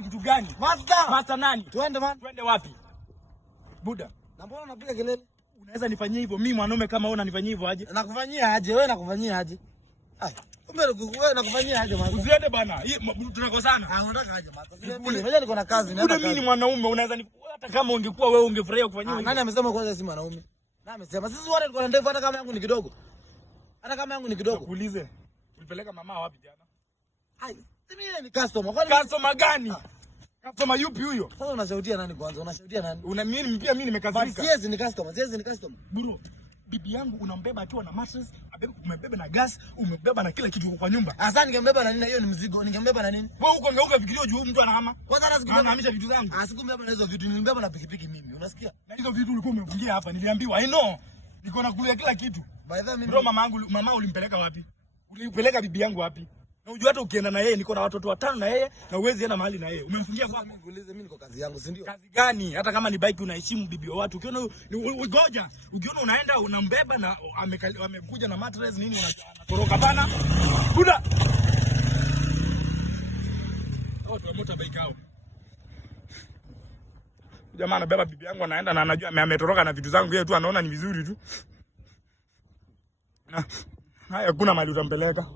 Master kitu gani? Master nani? Twende man. Twende wapi? Buda. Na mbona unapiga kelele? Unaweza nifanyia hivyo? Mimi mwanaume kama wewe unanifanyia hivyo aje? Nakufanyia aje? Wewe nakufanyia aje? Ai. Kumbe wewe nakufanyia aje man? Usiende bana. Tunakosana. Unataka aje man? Ngoja niko na kazi. Buda, mimi ni mwanaume, unaweza hata kama ungekuwa wewe ungefurahia kufanyia hivyo. Nani amesema kwanza si mwanaume? Nani amesema? Sisi wote tuko na ndevu hata kama yangu ni kidogo. Hata kama yangu ni kidogo. Nakuulize. Ulipeleka mama wapi jana? Ai, mimi ni customer. Kwani customer gani? Customer yupi huyo? Sasa unashaudia nani kwanza? Unashaudia nani? Mimi nimekasirika. Yes, ni customer. Yes, ni customer. Bro, bibi yangu unambeba akiwa na mattress, umebeba na gas, umebeba na kila kitu kwa nyumba. Sasa ningembeba na nini? Hiyo ni mzigo. Ningembeba na nini? Wewe uko ngeuka fikirio juu mtu anahama. Kwanza lazima anahamisha vitu zangu. Sikubeba na hizo vitu, nilimbeba na pikipiki mimi. Unasikia? Na hizo vitu ulikuwa umefungia hapa, niliambiwa. I know. Niko na kulia kila kitu. By the way, bro, mama ulimpeleka wapi? Ulipeleka bibi yangu wapi? Na unajua hata ukienda na yeye niko na watoto 5 na yeye na uwezi enda mahali na yeye. Umemfungia kwa mimi niulize, mimi niko kazi yangu, si ndio? Kazi gani? Hata kama ni bike unaheshimu bibi wa watu. Ukiona ngoja, ukiona unaenda unambeba na amekuja na mattress nini unatoroka bana. Buda. Watu wa motorbike hao. Jamaa anabeba bibi yangu anaenda na anajua ametoroka na vitu zangu, yeye tu anaona ni vizuri tu. Haya, kuna mahali utampeleka.